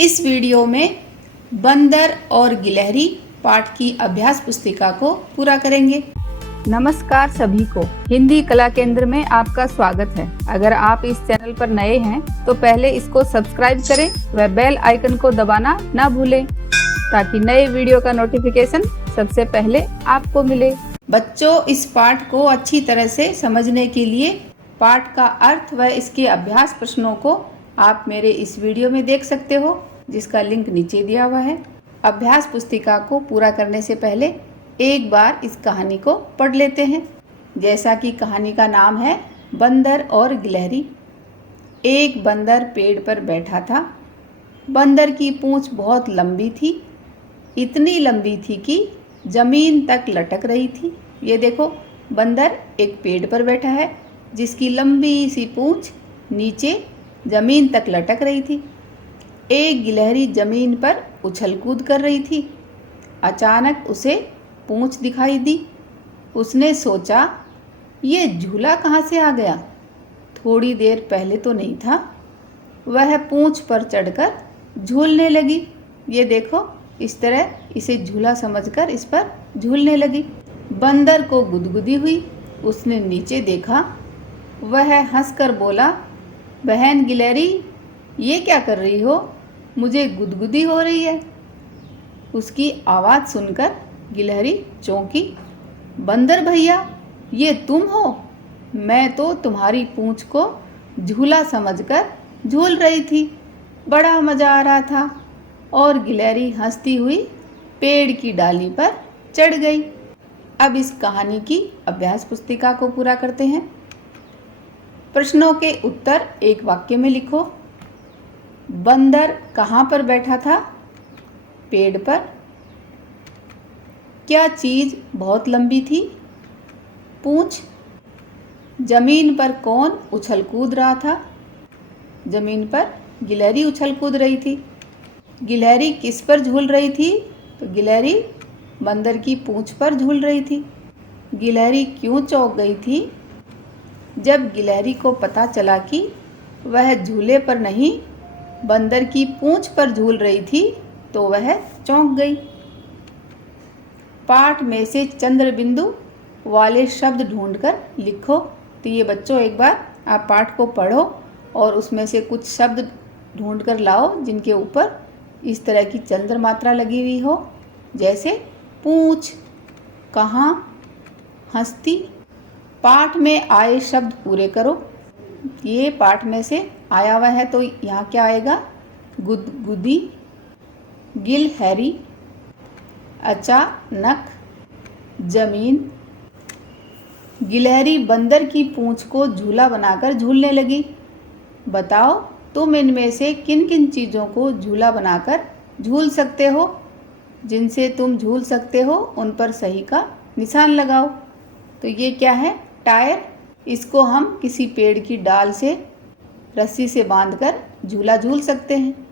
इस वीडियो में बंदर और गिलहरी पाठ की अभ्यास पुस्तिका को पूरा करेंगे। नमस्कार सभी को, हिंदी कला केंद्र में आपका स्वागत है। अगर आप इस चैनल पर नए हैं तो पहले इसको सब्सक्राइब करें व बेल आइकन को दबाना ना भूलें ताकि नए वीडियो का नोटिफिकेशन सबसे पहले आपको मिले। बच्चों, इस पाठ को अच्छी तरह से समझने के लिए पाठ का अर्थ व इसके अभ्यास प्रश्नों को आप मेरे इस वीडियो में देख सकते हो, जिसका लिंक नीचे दिया हुआ है। अभ्यास पुस्तिका को पूरा करने से पहले एक बार इस कहानी को पढ़ लेते हैं। जैसा कि कहानी का नाम है बंदर और गिलहरी। एक बंदर पेड़ पर बैठा था। बंदर की पूंछ बहुत लंबी थी, इतनी लंबी थी कि जमीन तक लटक रही थी। ये देखो, बंदर एक पेड़ पर बैठा है जिसकी लंबी सी पूंछ नीचे जमीन तक लटक रही थी। एक गिलहरी जमीन पर उछल कूद कर रही थी। अचानक उसे पूंछ दिखाई दी। उसने सोचा, ये झूला कहाँ से आ गया? थोड़ी देर पहले तो नहीं था। वह पूंछ पर चढ़कर झूलने लगी। ये देखो, इस तरह इसे झूला समझकर इस पर झूलने लगी। बंदर को गुदगुदी हुई। उसने नीचे देखा। वह हंसकर बोला, बहन गिलहरी, ये क्या कर रही हो? मुझे गुदगुदी हो रही है। उसकी आवाज़ सुनकर गिलहरी चौंकी। बंदर भैया, ये तुम हो? मैं तो तुम्हारी पूंछ को झूला समझकर झूल रही थी। बड़ा मज़ा आ रहा था। और गिलहरी हंसती हुई पेड़ की डाली पर चढ़ गई। अब इस कहानी की अभ्यास पुस्तिका को पूरा करते हैं। प्रश्नों के उत्तर एक वाक्य में लिखो। बंदर कहाँ पर बैठा था? पेड़ पर। क्या चीज़ बहुत लंबी थी? पूंछ। जमीन पर कौन उछल कूद रहा था? जमीन पर गिलहरी उछल कूद रही थी। गिलहरी किस पर झूल रही थी? तो गिलहरी बंदर की पूंछ पर झूल रही थी। गिलहरी क्यों चौंक गई थी? जब गिलहरी को पता चला कि वह झूले पर नहीं बंदर की पूंछ पर झूल रही थी तो वह चौंक गई। पाठ में से चंद्र बिंदु वाले शब्द ढूंढकर लिखो। तो ये बच्चों, एक बार आप पाठ को पढ़ो और उसमें से कुछ शब्द ढूंढकर लाओ जिनके ऊपर इस तरह की चंद्र मात्रा लगी हुई हो, जैसे पूंछ, कहाँ, हंसती। पाठ में आए शब्द पूरे करो। ये पाठ में से आया हुआ है तो यहाँ क्या आएगा? गुदगुदी, गिलहरी, अचानक, जमीन। गिलहरी बंदर की पूंछ को झूला बनाकर झूलने लगी। बताओ, तुम इनमें से किन किन चीज़ों को झूला बनाकर झूल सकते हो? जिनसे तुम झूल सकते हो उन पर सही का निशान लगाओ। तो ये क्या है? टायर। इसको हम किसी पेड़ की डाल से रस्सी से बांधकर झूला झूल सकते हैं।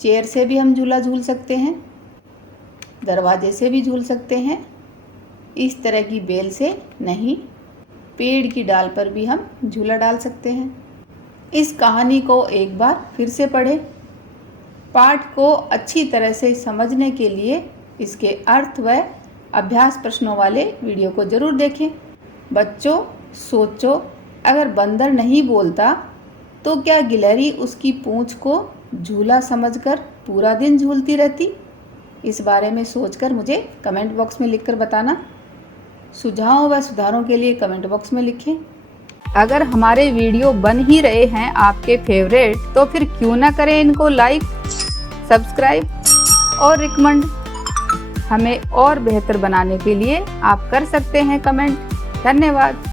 चेयर से भी हम झूला झूल सकते हैं। दरवाजे से भी झूल सकते हैं। इस तरह की बेल से नहीं, पेड़ की डाल पर भी हम झूला डाल सकते हैं। इस कहानी को एक बार फिर से पढ़ें। पाठ को अच्छी तरह से समझने के लिए इसके अर्थ व अभ्यास प्रश्नों वाले वीडियो को ज़रूर देखें। बच्चों, सोचो, अगर बंदर नहीं बोलता तो क्या गिलहरी उसकी पूंछ को झूला समझकर पूरा दिन झूलती रहती? इस बारे में सोचकर मुझे कमेंट बॉक्स में लिखकर बताना। सुझावों व सुधारों के लिए कमेंट बॉक्स में लिखें। अगर हमारे वीडियो बन ही रहे हैं आपके फेवरेट, तो फिर क्यों ना करें इनको लाइक, सब्सक्राइब और रिकमेंड। हमें और बेहतर बनाने के लिए आप कर सकते हैं कमेंट। धन्यवाद।